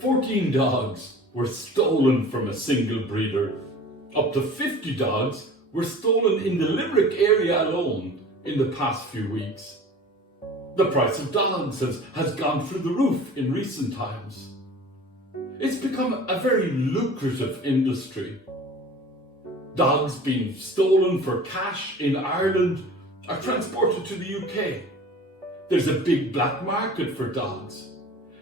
14 dogs were stolen from a single breeder. Up to 50 dogs were stolen in the Limerick area alone in the past few weeks. The price of dogs has gone through the roof in recent times. It's become a very lucrative industry. Dogs being stolen for cash in Ireland are transported to the UK. There's a big black market for dogs,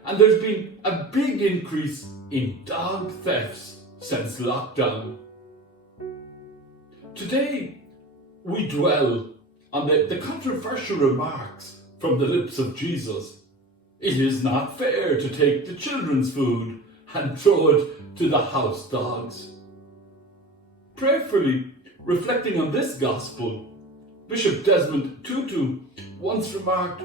and there's been a big increase in dog thefts since lockdown. Today, we dwell on the controversial remarks from the lips of Jesus. It is not fair to take the children's food and throw it to the house dogs. Prayerfully reflecting on this gospel, Bishop Desmond Tutu once remarked,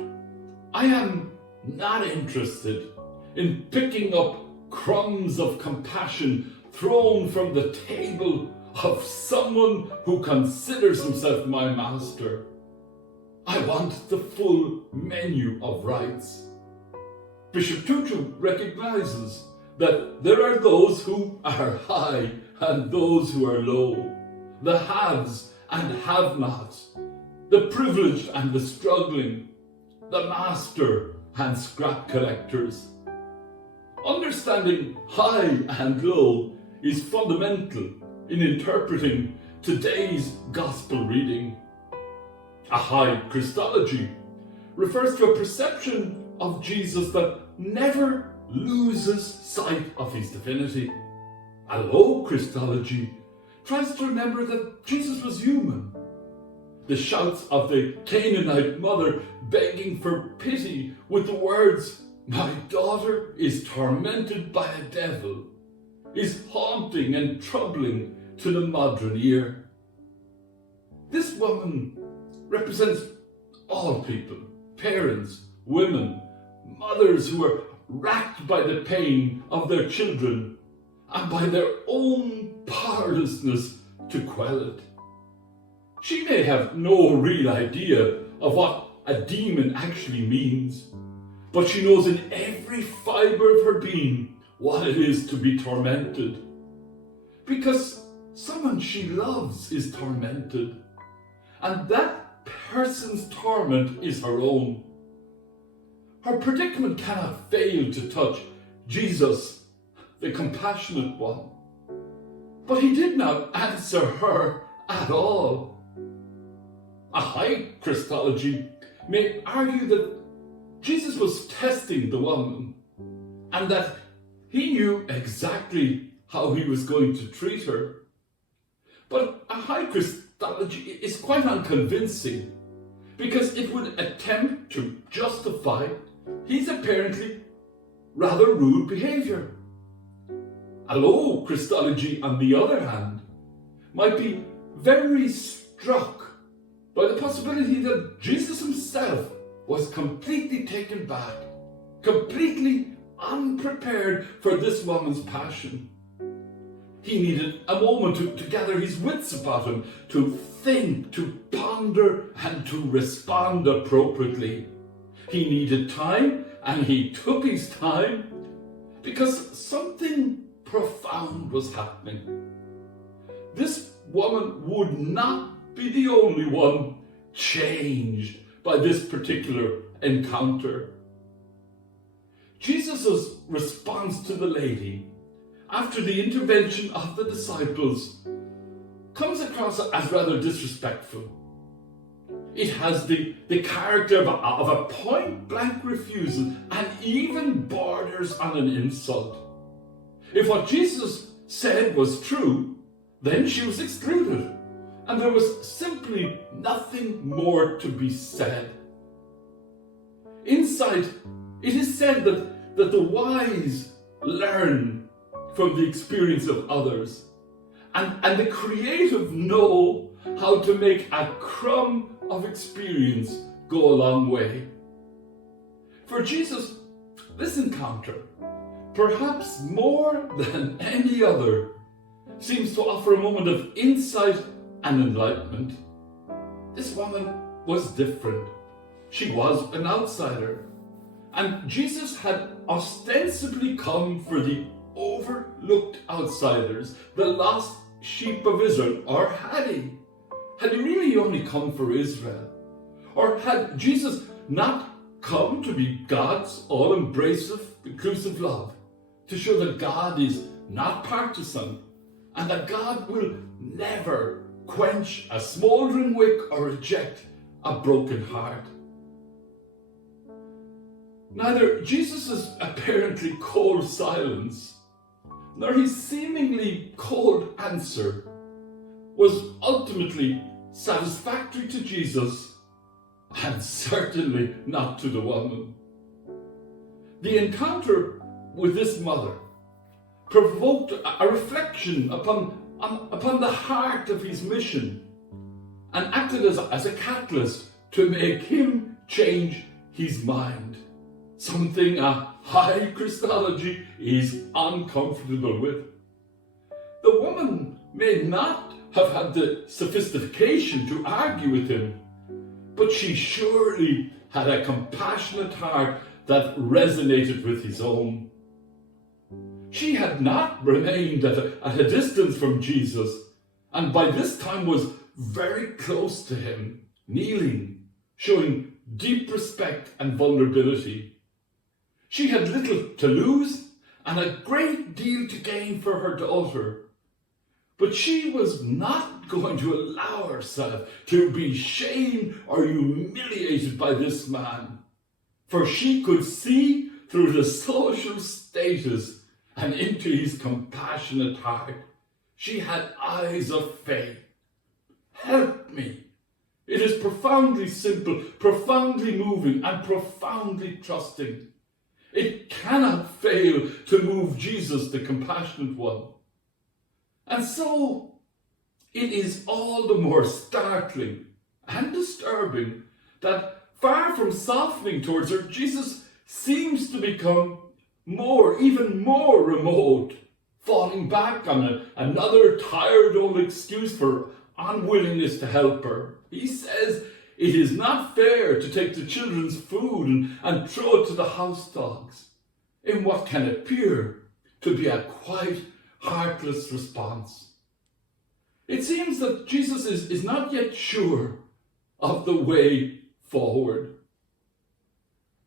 "I am not interested in picking up crumbs of compassion thrown from the table of someone who considers himself my master. I want the full menu of rights." Bishop Tutu recognizes that there are those who are high and those who are low, the haves and have-nots, the privileged and the struggling, the master and scrap collectors. Understanding high and low is fundamental in interpreting today's gospel reading. A high Christology refers to a perception of Jesus that never loses sight of his divinity. A low Christology tries to remember that Jesus was human. The shouts of the Canaanite mother begging for pity with the words, "My daughter is tormented by a devil," is haunting and troubling to the modern ear. This woman represents all people, parents, women, mothers who are racked by the pain of their children and by their own powerlessness to quell it. She may have no real idea of what a demon actually means, but she knows in every fibre of her being what it is to be tormented. Because someone she loves is tormented, and that person's torment is her own. Her predicament cannot fail to touch Jesus, the compassionate one. But he did not answer her at all. A high Christology may argue that Jesus was testing the woman and that he knew exactly how he was going to treat her. But a high Christology is quite unconvincing because it would attempt to justify his apparently rather rude behavior. A low Christology, on the other hand, might be very struck by the possibility that Jesus himself was completely taken back, completely unprepared for this woman's passion. He needed a moment to gather his wits about him, to think, to ponder, and to respond appropriately. He needed time, and he took his time, because something profound was happening. This woman would not be the only one changed by this particular encounter. Jesus' response to the lady after the intervention of the disciples comes across as rather disrespectful. It has the character of a point-blank refusal and even borders on an insult. If what Jesus said was true, then she was excluded, and there was simply nothing more to be said. Inside, it is said that the wise learn from the experience of others, and the creative know how to make a crumb of experience go a long way. For Jesus, this encounter, perhaps more than any other, seems to offer a moment of insight and enlightenment. This woman was different. She was an outsider. And Jesus had ostensibly come for the overlooked outsiders, the lost sheep of Israel. Or had he? Had he really only come for Israel? Or had Jesus not come to be God's all-embracive, inclusive love, to show that God is not partisan and that God will never quench a smouldering wick or reject a broken heart? Neither Jesus' apparently cold silence nor his seemingly cold answer was ultimately satisfactory to Jesus, and certainly not to the woman. The encounter with this mother provoked a reflection upon the heart of his mission and acted as a catalyst to make him change his mind, something a high Christology is uncomfortable with. The woman may not have had the sophistication to argue with him, but she surely had a compassionate heart that resonated with his own. She had not remained at a distance from Jesus, and by this time was very close to him, kneeling, showing deep respect and vulnerability. She had little to lose and a great deal to gain for her daughter, but she was not going to allow herself to be shamed or humiliated by this man, for she could see through the social status and into his compassionate heart. She had eyes of faith. Help me. It is profoundly simple, profoundly moving, and profoundly trusting. It cannot fail to move Jesus, the compassionate one. And so it is all the more startling and disturbing that far from softening towards her, Jesus seems to become even more remote, falling back on another tired old excuse for unwillingness to help her. He says it is not fair to take the children's food and throw it to the house dogs, in what can appear to be a quite heartless response. It seems that Jesus is not yet sure of the way forward.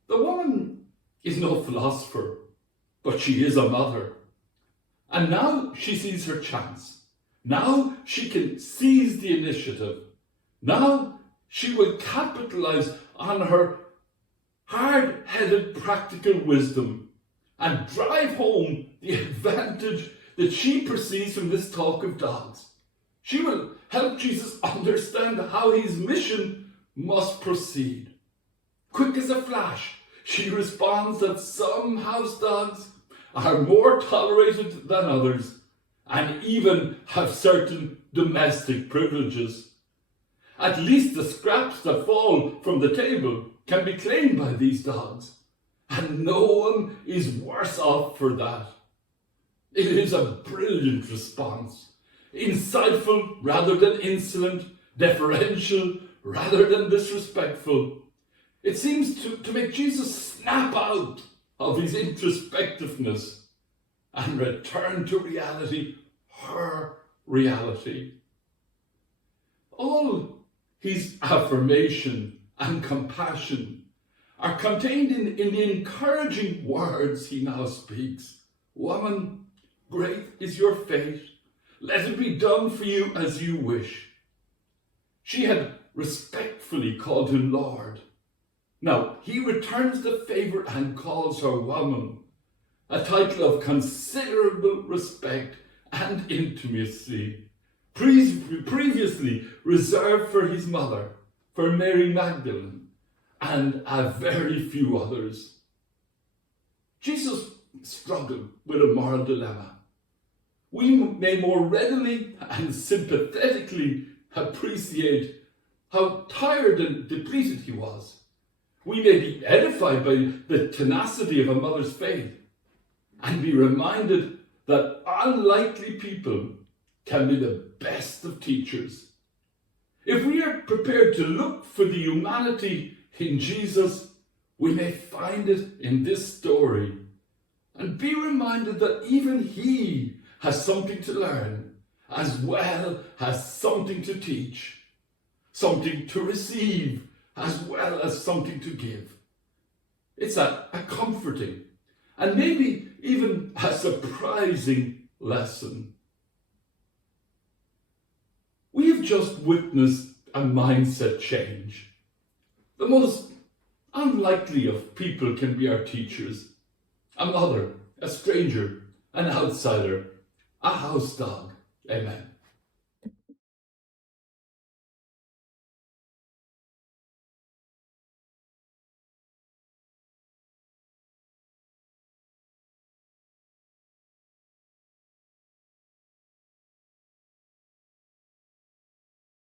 The woman is no philosopher, but she is a mother. And now she sees her chance. Now she can seize the initiative. Now she will capitalize on her hard-headed practical wisdom and drive home the advantage that she perceives from this talk of dogs. She will help Jesus understand how his mission must proceed. Quick as a flash, she responds that some house dogs are more tolerated than others and even have certain domestic privileges. At least the scraps that fall from the table can be claimed by these dogs, and no one is worse off for that. It is a brilliant response, insightful rather than insolent, deferential rather than disrespectful. It seems to make Jesus snap out of his introspectiveness and return to reality, her reality. All his affirmation and compassion are contained in the encouraging words he now speaks. Woman, great is your fate. Let it be done for you as you wish. She had respectfully called him Lord. Now, he returns the favour and calls her woman, a title of considerable respect and intimacy, previously reserved for his mother, for Mary Magdalene, and a very few others. Jesus struggled with a moral dilemma. We may more readily and sympathetically appreciate how tired and depleted he was. We may be edified by the tenacity of a mother's faith and be reminded that unlikely people can be the best of teachers. If we are prepared to look for the humanity in Jesus, we may find it in this story and be reminded that even he has something to learn as well as something to teach, something to receive as well as something to give. It's a comforting and maybe even a surprising lesson. We have just witnessed a mindset change. The most unlikely of people can be our teachers. A mother, a stranger, an outsider, a house dog. Amen.